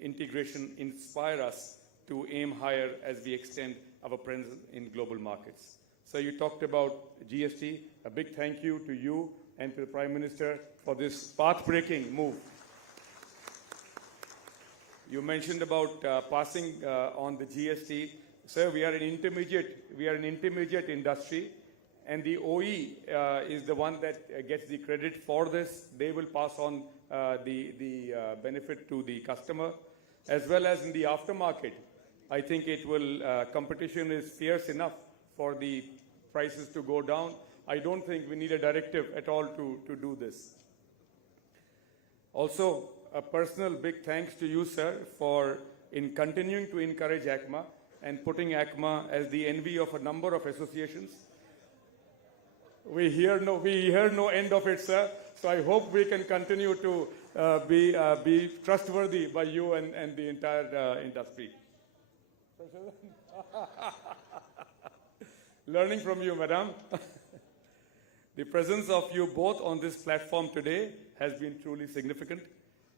integration inspire us to aim higher as we extend our presence in global markets. So you talked about GST. A big thank you to you and to the Prime Minister for this path-breaking move. You mentioned about passing on the GST. Sir, we are an intermediate industry, and the OE is the one that gets the credit for this. They will pass on the benefit to the customer, as well as in the aftermarket. I think it will, competition is fierce enough for the prices to go down. I don't think we need a directive at all to do this. Also, a personal big thanks to you, sir, for continuing to encourage ACMA and putting ACMA as the envy of a number of associations. We hear no end of it, sir. So I hope we can continue to be trustworthy by you and the entire industry. Learning from you, madam. The presence of you both on this platform today has been truly significant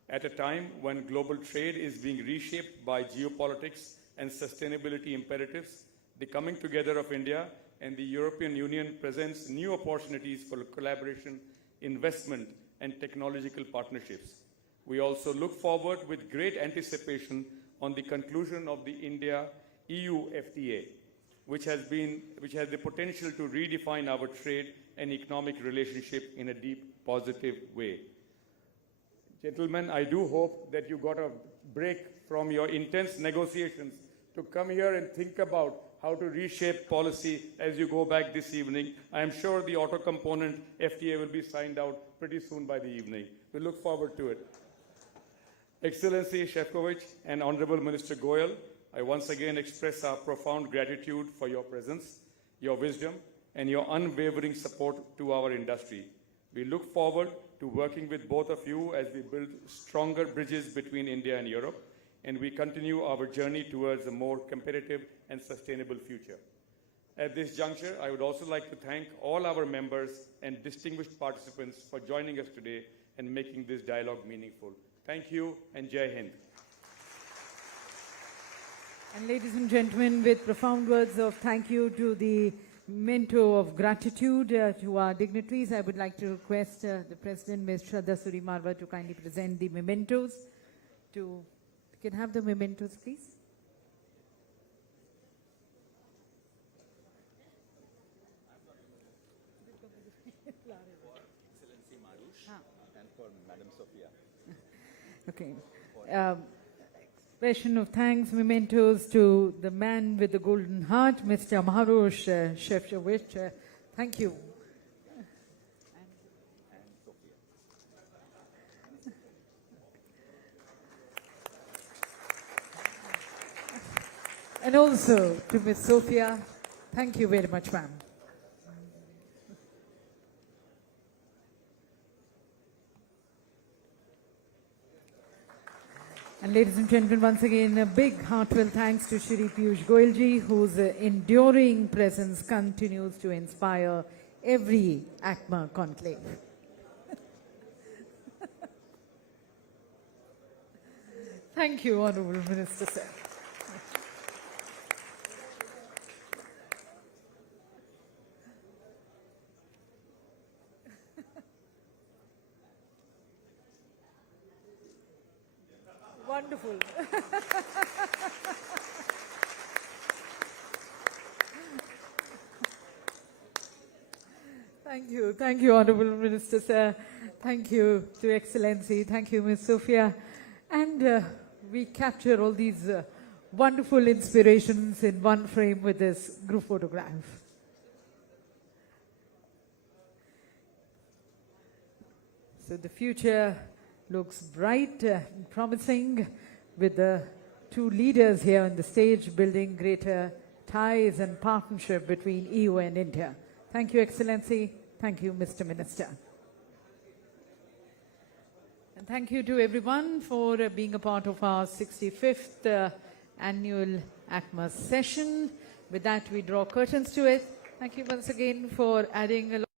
at a time when global trade is being reshaped by geopolitics and sustainability imperatives. The coming together of India and the European Union presents new opportunities for collaboration, investment, and technological partnerships. We also look forward with great anticipation on the conclusion of the India-EU FTA, which has the potential to redefine our trade and economic relationship in a deep, positive way. Gentlemen, I do hope that you got a break from your intense negotiations to come here and think about how to reshape policy as you go back this evening. I am sure the auto component FTA will be signed out pretty soon by the evening. We look forward to it. Excellency Sefcovic and Honorable Minister Goyal, I once again express our profound gratitude for your presence, your wisdom, and your unwavering support to our industry. We look forward to working with both of you as we build stronger bridges between India and Europe, and we continue our journey towards a more competitive and sustainable future. At this juncture, I would also like to thank all our members and distinguished participants for joining us today and making this dialogue meaningful. Thank you, and Jai Hind. And ladies and gentlemen, with profound words of thank you to the memento of gratitude to our dignitaries, I would like to request the President, Ms. Shraddha Suri Marwa, to kindly present the mementos. You can have the mementos, please. Excellency Maros and for Madam Sophia. Okay. Expression of thanks, mementos to the man with the golden heart, Mr. Maros Sefcovic. Thank you. And also to Ms. Sophia. Thank you very much, ma'am. And ladies and gentlemen, once again, a big heartfelt thanks to Shri Piyush Goyal ji, whose enduring presence continues to inspire every ACMA conclave. Thank you, Honourable Minister, sir. Wonderful. Thank you, Honourable Minister, sir. Thank you to Excellency. Thank you, Ms. Sophia. And we capture all these wonderful inspirations in one frame with this group photograph. So the future looks bright and promising with the two leaders here on the stage building greater ties and partnership between EU and India. Thank you, Excellency. Thank you, Mr. Minister. And thank you to everyone for being a part of our 65th annual ACMA session. With that, we draw curtains to it. Thank you once again for adding a lot.